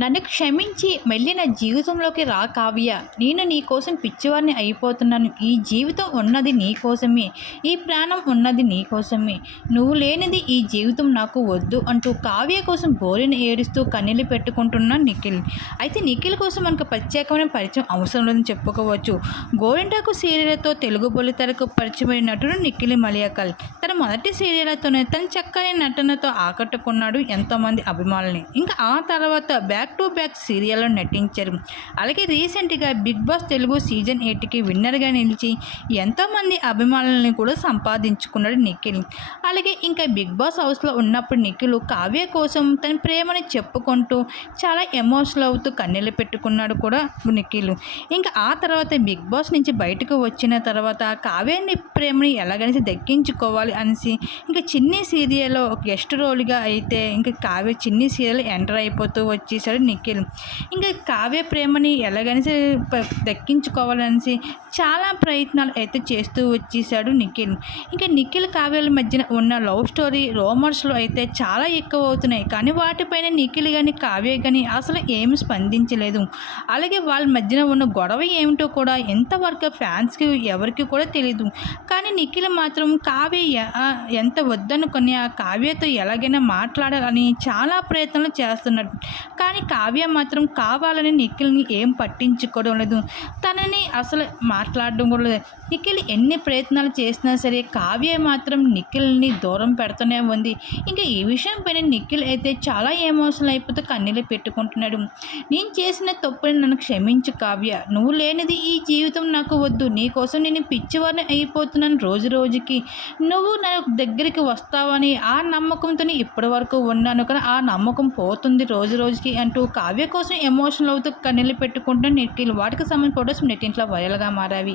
నన్ను క్షమించి మెల్లిన జీవితంలోకి రా కావ్య. నేను నీ కోసం పిచ్చివాడిని అయిపోతున్నాను. ఈ జీవితం ఉన్నది నీ కోసమే. ఈ ప్రాణం ఉన్నది నీ కోసమే. నువ్వు లేనిది ఈ జీవితం నాకు వద్దు అంటూ కావ్య కోసం బోరిని ఏడుస్తూ కన్నీళ్ళు పెట్టుకుంటున్న నిఖిల్. అయితే నిఖిల్ కోసం మనకు ప్రత్యేకమైన పరిచయం అవసరం లేదని చెప్పుకోవచ్చు. గోరింటాకు సీరియల్తో తెలుగు బొలితెరకు పరిచయమైన నటుడు నిఖిల్ మలియాకల్. తన మొదటి సీరియల్తోనే తన చక్కని నటనతో ఆకట్టుకున్నాడు ఎంతోమంది అభిమానుల్ని. ఇంకా ఆ తర్వాత బ్యాక్ టు బ్యాక్ సీరియల్లో నటించారు. అలాగే రీసెంట్గా బిగ్ బాస్ తెలుగు సీజన్ ఎయిట్కి విన్నర్గా నిలిచి ఎంతోమంది అభిమానులను కూడా సంపాదించుకున్నాడు నిఖిల్. అలాగే ఇంకా బిగ్ బాస్ హౌస్లో ఉన్నప్పుడు నిఖిల్ కావ్య కోసం తన ప్రేమని చెప్పుకుంటూ చాలా ఎమోషనల్ అవుతూ కన్నీళ్ళు పెట్టుకున్నాడు కూడా నిఖిల్. ఇంకా ఆ తర్వాత బిగ్ బాస్ నుంచి బయటకు వచ్చిన తర్వాత కావ్యాన్ని ప్రేమని ఎలాగనేసి దక్కించుకోవాలి అనేసి ఇంకా చిన్ని సీరియల్లో గెస్ట్ రోల్గా అయితే ఇంకా కావ్య చిన్ని సీరియల్ ఎంటర్ అయిపోతూ వచ్చేసాడు నిఖిల్. ఇంకా కావ్య ప్రేమని ఎలాగనేసి దక్కించుకోవాలనేసి చాలా ప్రయత్నాలు అయితే చేస్తూ వచ్చేసాడు నిఖిల్. ఇంకా నిఖిల్ కావ్యాల మధ్యన ఉన్న లవ్ స్టోరీ రోమర్స్లో అయితే చాలా ఎక్కువ అవుతున్నాయి కానీ వాటిపైన నిఖిల్ కానీ కావ్య కానీ అసలు ఏమి స్పందించలేదు. అలాగే వాళ్ళ మధ్యన ఉన్న గొడవ ఏమిటో కూడా ఎంతవరకు ఫ్యాన్స్కి ఎవరికి కూడా తెలియదు కానీ నిఖిల్ మాత్రం కావ్య ఎంత వద్దనుకొని ఆ కావ్యతో ఎలాగైనా మాట్లాడాలని చాలా ప్రయత్నాలు చేస్తున్నాడు. కానీ కావ్య మాత్రం కావాలని నిఖిల్ని ఏం పట్టించుకోవడం లేదు. తనని అసలు మాట్లాడడం కూడా లేదు. నిఖిల్ ఎన్ని ప్రయత్నాలు చేసినా సరే కావ్య మాత్రం నిఖిల్ని దూరం పెడుతూనే ఉంది. ఇంకా ఈ విషయం పైన నిఖిల్ అయితే చాలా ఎమోషనల్ అయిపోతూ కన్నీళ్ళు పెట్టుకుంటున్నాడు. నేను చేసిన తప్పుని నన్ను క్షమించు కావ్య. నువ్వు లేనిది ఈ జీవితం నాకు వద్దు. నీకోసం నేను పిచ్చివారిని అయిపోతున్నాను రోజు రోజుకి. నువ్వు నా దగ్గరికి వస్తావని ఆ నమ్మకంతో ఇప్పటి వరకు ఉన్నాను. కానీ ఆ నమ్మకం పోతుంది రోజు రోజుకి అంటూ కావ్య కోసం ఎమోషనల్ అవుతూ కన్నీళ్ళు పెట్టుకుంటున్న నిఖిల్ వాటికి సంబంధించిన ఫొటోస్ నెట్టింట్లో వైరల్గా మారావి